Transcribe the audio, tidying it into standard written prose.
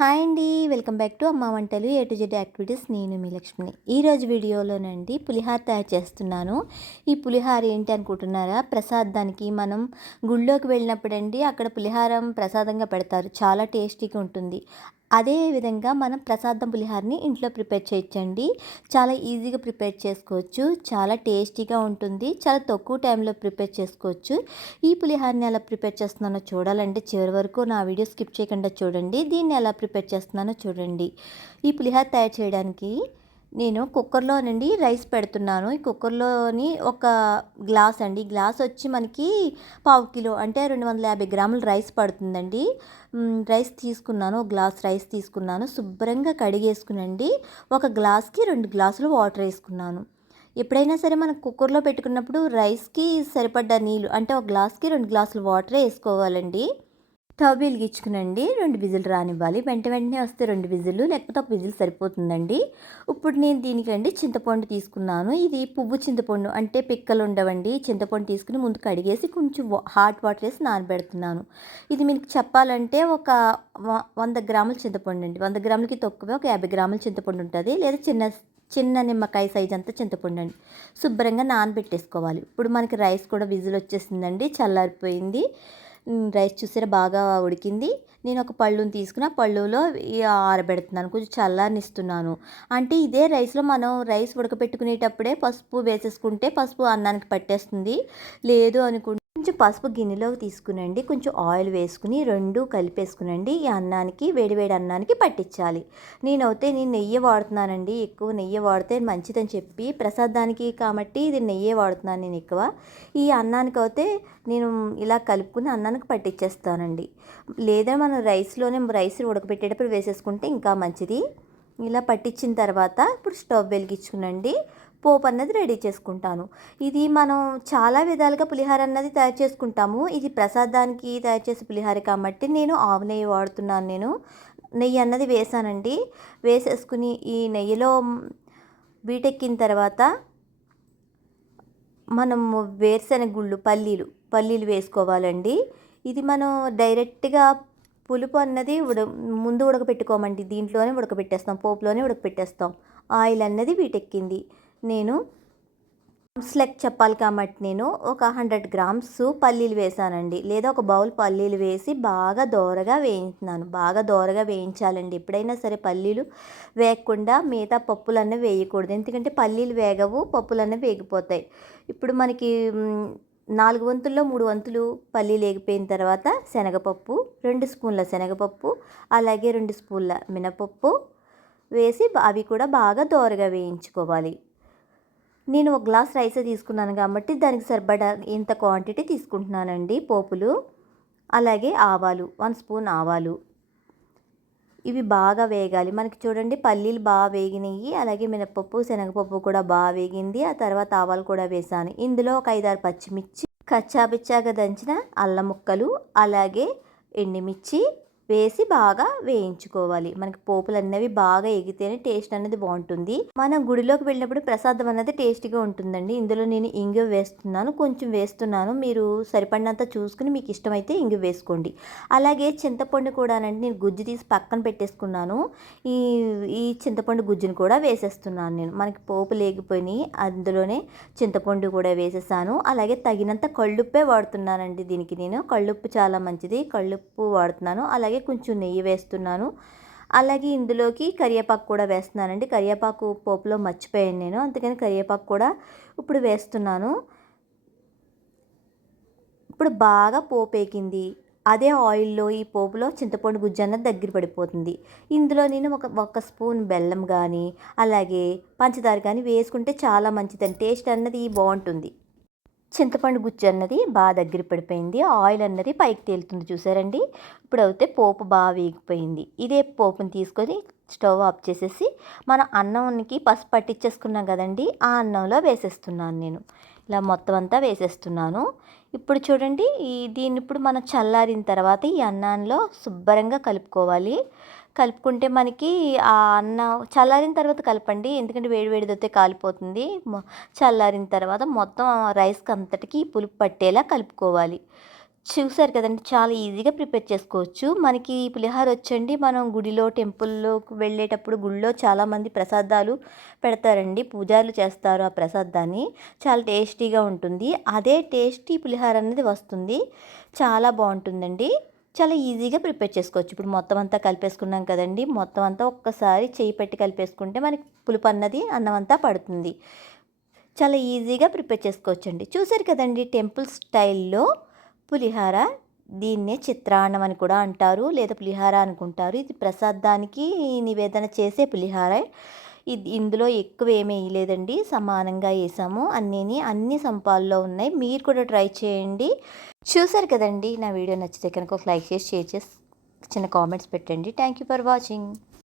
Hi అండి. Welcome back to అమ్మ వంటలు ఏ టు జెడ్ యాక్టివిటీస్. నేను మీ లక్ష్మిని. ఈరోజు వీడియోలోనండి పులిహార తయారు చేస్తున్నాను. ఈ పులిహార ఏంటి అనుకుంటున్నారా? ప్రసాదానికి మనం గుళ్ళోకి వెళ్ళినప్పుడండి అక్కడ పులిహారం ప్రసాదంగా పెడతారు. చాలా టేస్టీగా ఉంటుంది. అదే విధంగా మనం ప్రసాదం పులిహారని ఇంట్లో ప్రిపేర్ చేయొచ్చండి. చాలా ఈజీగా ప్రిపేర్ చేసుకోవచ్చు. చాలా టేస్టీగా ఉంటుంది. చాలా తక్కువ టైంలో ప్రిపేర్ చేసుకోవచ్చు. ఈ పులిహారని ఎలా ప్రిపేర్ చేస్తున్నానో చూడాలంటే చివరి వరకు నా వీడియో స్కిప్ చేయకుండా చూడండి. దీన్ని ఎలా ప్రిపేర్ చేస్తున్నానో చూడండి. ఈ పులిహార తయారు చేయడానికి నేను కుక్కర్లోనండి రైస్ పెడుతున్నాను. ఈ కుక్కర్లోని ఒక గ్లాస్ అండి. గ్లాస్ వచ్చి మనకి పావు కిలో అంటే 250 గ్రాముల రైస్ పడుతుందండి. రైస్ తీసుకున్నాను. ఒక గ్లాస్ రైస్ తీసుకున్నాను. శుభ్రంగా కడిగేసుకునండి ఒక గ్లాస్కి 2 గ్లాసులు వాటర్ వేసుకున్నాను. ఎప్పుడైనా సరే మనం కుక్కర్లో పెట్టుకున్నప్పుడు రైస్కి సరిపడ్డ నీళ్ళు అంటే ఒక గ్లాస్కి 2 గ్లాసులు వాటరే వేసుకోవాలండి. స్టవ్ వెలిగించుకునండి 2 విజిల్ రానివ్వాలి. వెంటనే వస్తే 2 విజిల్లు, లేకపోతే ఒక విజిల్ సరిపోతుందండి. ఇప్పుడు నేను దీనికండి చింతపండు తీసుకున్నాను. ఇది పువ్వు చింతపండు అంటే పిక్కలు ఉండవండి. చింతపండు తీసుకుని ముందు కడిగేసి కొంచెం హాట్ వాటర్ వేసి నానబెడుతున్నాను. ఇది మీకు చెప్పాలంటే ఒక 100 గ్రాముల చింతపండు అండి. 100 గ్రాములకి తక్కువే ఒక 50 గ్రాముల చింతపండు ఉంటుంది. లేదా చిన్న నిమ్మకాయ సైజ్ అంతా చింతపండు అండి. శుభ్రంగా నానబెట్టేసుకోవాలి. ఇప్పుడు మనకి రైస్ కూడా విజిల్ వచ్చేసిందండి, చల్లారిపోయింది. రైస్ చూసారా బాగా ఉడికింది. నేను ఒక పళ్ళుని తీసుకుని ఆ పళ్ళులో ఆరబెడుతున్నాను. కొంచెం చల్లారనిస్తున్నాను. అంటే ఇదే రైస్లో మనం రైస్ ఉడకపెట్టుకునేటప్పుడే పసుపు వేసేసుకుంటే పసుపు అన్నానికి పట్టేస్తుంది. లేదు అనుకుంటే కొంచెం పసుపు గిన్నెలోకి తీసుకునండి. కొంచెం ఆయిల్ వేసుకుని రెండు కలిపేసుకునండి. ఈ అన్నానికి వేడివేడి అన్నానికి పట్టించాలి. నేను నెయ్యి వాడుతున్నానండి. ఎక్కువ నెయ్యి వాడితే మంచిదని చెప్పి ప్రసాదానికి కాబట్టి ఇది నెయ్యే వాడుతున్నాను నేను ఎక్కువ. ఈ అన్నానికి అయితే నేను ఇలా కలుపుకుని అన్నానికి పట్టించేస్తానండి. లేదా మనం రైస్ ఉడకబెట్టేటప్పుడు వేసేసుకుంటే ఇంకా మంచిది. ఇలా పట్టించిన తర్వాత ఇప్పుడు స్టవ్ వెలిగించుకునండి. పోపు అన్నది రెడీ చేసుకుంటాను. ఇది మనం చాలా విధాలుగా పులిహార అన్నది తయారు చేసుకుంటాము. ఇది ప్రసాదానికి తయారు చేసే పులిహార కాబట్టి నేను ఆవు నెయ్యి వాడుతున్నాను. నేను నెయ్యి అన్నది వేసానండి. వేసేసుకుని ఈ నెయ్యిలో వీటెక్కిన తర్వాత మనము వేరుశనగ గుళ్ళు పల్లీలు వేసుకోవాలండి. ఇది మనం డైరెక్ట్గా పులుపు అన్నది ముందు ఉడకపెట్టుకోమండి. దీంట్లోనే ఉడకపెట్టేస్తాం, పోపులోనే ఉడకపెట్టేస్తాం. ఆయిల్ అన్నది వీటెక్కింది. నేను లెక్క చెప్పాలి కాబట్టి నేను ఒక 100 గ్రామ్స్ పల్లీలు వేసానండి. లేదా ఒక బౌల్ పల్లీలు వేసి బాగా దోరగా వేయించుతున్నాను. బాగా దోరగా వేయించాలండి. ఎప్పుడైనా సరే పల్లీలు వేగకుండా మిగతా పప్పులన్నీ వేయకూడదు. ఎందుకంటే పల్లీలు వేగవు, పప్పులన్నీ వేగిపోతాయి. ఇప్పుడు మనకి 4 వంతుల్లో 3 వంతులు పల్లీలు వేగిపోయిన తర్వాత శనగపప్పు, 2 స్పూన్ల శనగపప్పు, అలాగే 2 స్పూన్ల మినపప్పు వేసి అవి కూడా బాగా దోరగా వేయించుకోవాలి. నేను ఒక గ్లాస్ రైస్ తీసుకున్నాను కాబట్టి దానికి సరిపడా ఇంత క్వాంటిటీ తీసుకుంటున్నానండి పోపులు. అలాగే ఆవాలు, 1 స్పూన్ ఆవాలు. ఇవి బాగా వేగాలి. మనకి చూడండి పల్లీలు బాగా వేగినాయి. అలాగే మినపప్పు, శనగపప్పు కూడా బాగా వేగింది. ఆ తర్వాత ఆవాలు కూడా వేసాను. ఇందులో ఒక 5-6 పచ్చిమిర్చి, కచ్చాపిచ్చాగా దంచిన అల్లం ముక్కలు, అలాగే ఎండుమిర్చి వేసి బాగా వేయించుకోవాలి. మనకి పోపులు అనేవి బాగా ఎగితేనే టేస్ట్ అనేది బాగుంటుంది. మనం గుడిలోకి వెళ్ళినప్పుడు ప్రసాదం అనేది టేస్టీగా ఉంటుందండి. ఇందులో నేను ఇంగువ వేస్తున్నాను, కొంచెం వేస్తున్నాను. మీరు సరిపడినంత చూసుకుని మీకు ఇష్టమైతే ఇంగువ వేసుకోండి. అలాగే చింతపండు కూడానండి నేను గుజ్జు తీసి పక్కన పెట్టేసుకున్నాను. ఈ చింతపండు గుజ్జును కూడా వేసేస్తున్నాను నేను. మనకి పోపు లేగిపోయినాయి, అందులోనే చింతపండు కూడా వేసేసాను. అలాగే తగినంత కళ్ళుప్పే వాడుతున్నానండి దీనికి. నేను కళ్ళుప్పు చాలా మంచిది, కళ్ళుప్పు వాడుతున్నాను. అలాగే కొంచెం నెయ్యి వేస్తున్నాను. అలాగే ఇందులోకి కరివేపాకు కూడా వేస్తున్నానండి. కరివేపాకు పోపులో మర్చిపోయాను నేను, అందుకని కరివేపాకు కూడా ఇప్పుడు వేస్తున్నాను. ఇప్పుడు బాగా పోపు ఎక్కింది. అదే ఆయిల్లో ఈ పోపులో చింతపండు గుజ్జు అన్నది దగ్గర పడిపోతుంది. ఇందులో నేను ఒక స్పూన్ బెల్లం కానీ అలాగే పంచదార కానీ వేసుకుంటే చాలా మంచిదండి. టేస్ట్ అన్నది బాగుంటుంది. చింతపండు గుజ్జు అన్నది బాగా దగ్గర పడిపోయింది. ఆయిల్ అన్నది పైకి తేలుతుంది చూసారండి. ఇప్పుడు అయితే పోపు బాగా వేగిపోయింది. ఇదే పోపుని తీసుకొని స్టవ్ ఆఫ్ చేసేసి మన అన్నానికి పసుపు పట్టించేసుకున్నాం కదండి, ఆ అన్నంలో వేసేస్తున్నాను నేను. ఇలా మొత్తం అంతా వేసేస్తున్నాను. ఇప్పుడు చూడండి దీన్ని ఇప్పుడు మనం చల్లారిన తర్వాత ఈ అన్నంలో శుభ్రంగా కలుపుకోవాలి. కలుపుకుంటే మనకి ఆ అన్నం చల్లారిన తర్వాత కలపండి, ఎందుకంటే వేడిదైతే కాలిపోతుంది. చల్లారిన తర్వాత మొత్తం రైస్కి అంతటికి పులుపు పట్టేలా కలుపుకోవాలి. చూసారు కదండీ! చాలా ఈజీగా ప్రిపేర్ చేసుకోవచ్చు. మనకి ఈ పులిహోర వచ్చండి మనం గుడిలో, టెంపుల్‌లోకి వెళ్ళేటప్పుడు గుడిలో చాలామంది ప్రసాదాలు పెడతారండి. పూజారులు చేస్తారు ఆ ప్రసాదాన్ని. చాలా టేస్టీగా ఉంటుంది. అదే టేస్టీ పులిహోర అనేది వస్తుంది. చాలా బావుంటుందండి. చాలా ఈజీగా ప్రిపేర్ చేసుకోవచ్చు. ఇప్పుడు మొత్తం అంతా కలిపేసుకున్నాం కదండీ! మొత్తం అంతా ఒక్కసారి చెయ్యి పెట్టి కలిపేసుకుంటే మనకి పులుపు అన్నది అన్నం అంతా పడుతుంది. చాలా ఈజీగా ప్రిపేర్ చేసుకోవచ్చండి. చూసారు కదండీ! టెంపుల్ స్టైల్‌లో పులిహార. దీన్నే చిత్రాన్నం అని కూడా అంటారు. లేదా పులిహార అనుకుంటారు. ఇది ప్రసాదానికి నివేదన చేసే పులిహారే. ఇందులో ఎక్కువ ఏమి ఎయలేదండి. సమానంగా ఏసాము. అన్నీ సమపాల్లో ఉన్నాయి. మీరు కూడా ట్రై చేయండి. చూసారు కదండీ! నా వీడియో నచ్చితే కనుక ఒక లైక్ చేసి, షేర్ చేసి, చిన్న కామెంట్స్ పెట్టండి. Thank you for watching.